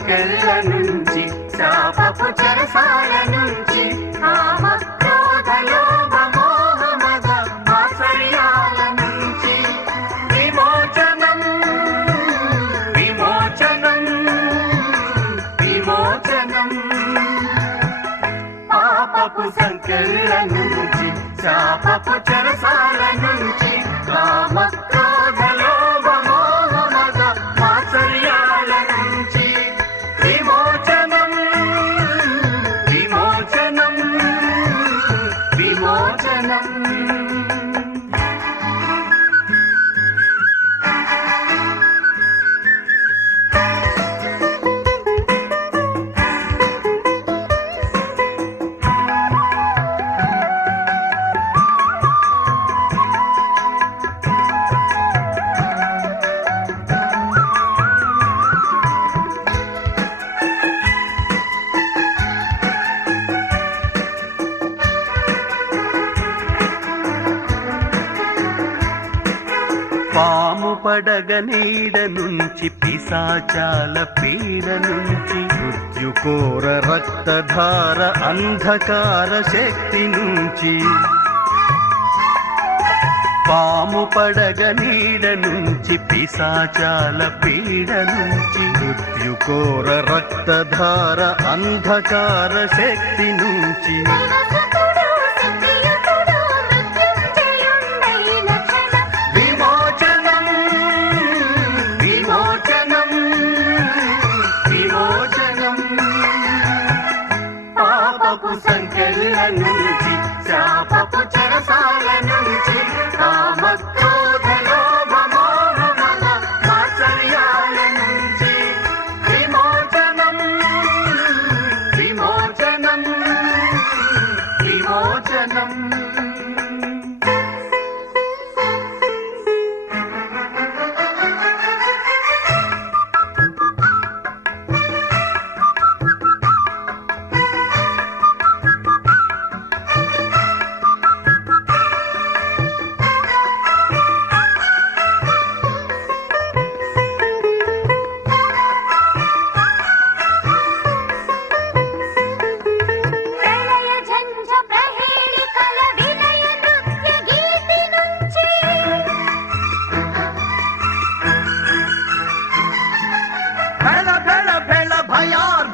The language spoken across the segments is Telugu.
సంకెళ్ళ నుంచి శాపపు చెరసాల నుంచి కామ క్రోధ లోభ మోహ మద మాత్సర్యాల నుంచి విమోచనం విమోచనం విమోచనం పాపపు సంకెళ్ళ నుంచి శాపపు చెరసాల నుంచి కామ క్రోధ లోభ మోహ మద మాత్సర్యాల నుంచి విమోచనం విమోచనం విమోచనం పాము పడగ నీడ నుంచి పిశాచాల పీడ నుంచి మృత్యుకోర రక్తధార అంధకార శక్తి నుంచి పాము పడగ నీడ నుంచి పిశాచాల పీడ నుంచి మృత్యుకోర రక్తధార అంధకార శక్తి నుంచి సంకెళ్ళ నుంచి శాపపు చెరసాల నుంచి కామ క్రోధ లోభ మోహ మద మాత్సర్యాల నుంచి విమోచనం విమోచనం విమోచనం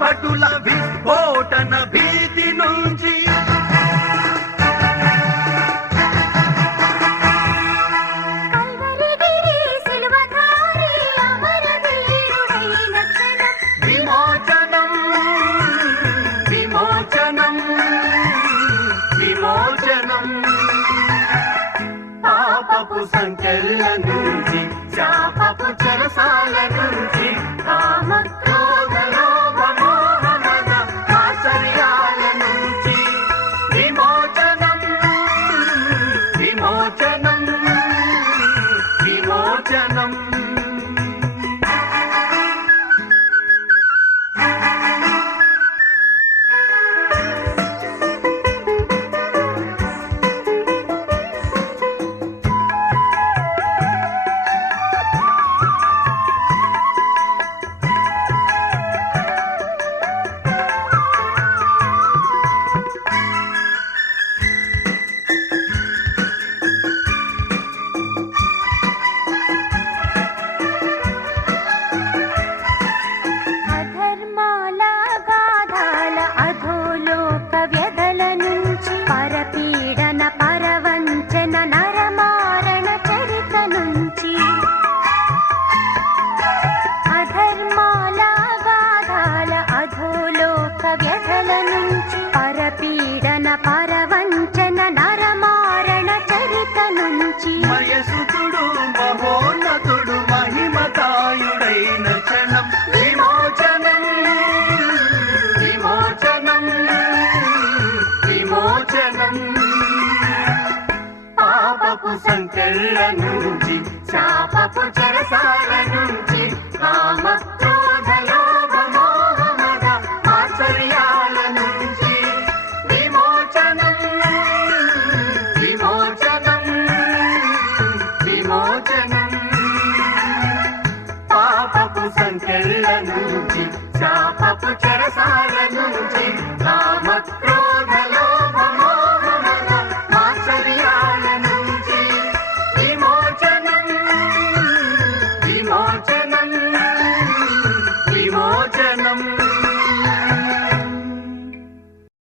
భటుల విస్ఫోటన భీతి నుంచి విమోచనం విమోచనం విమోచనం పాపపు సంకెళ్ళ నుంచి శాపపు చెరసాల నుంచి కామ క్రోధ లోభ మోహ మద మాత్సర్యాల నుంచి విమోచనం విమోచనం విమోచనం పరవంచన నరమారణ చరిత నుంచి మయసుతుడు మహోన్నతుడు మహిమతాయుడైన క్షణం విమోచనం విమోచనం విమోచనం పాపపు సంకెళ్ళ నుంచి శాపపు చెరసాల నుంచి కామ క్రోధ లోభ మోహ మద మాత్సర్యాల నుంచి విమోచనం విమోచనం విమోచనం పాపపు సంకెళ్ళ నుంచి శాపపు చెరసాల నుంచి కామ క్రోధ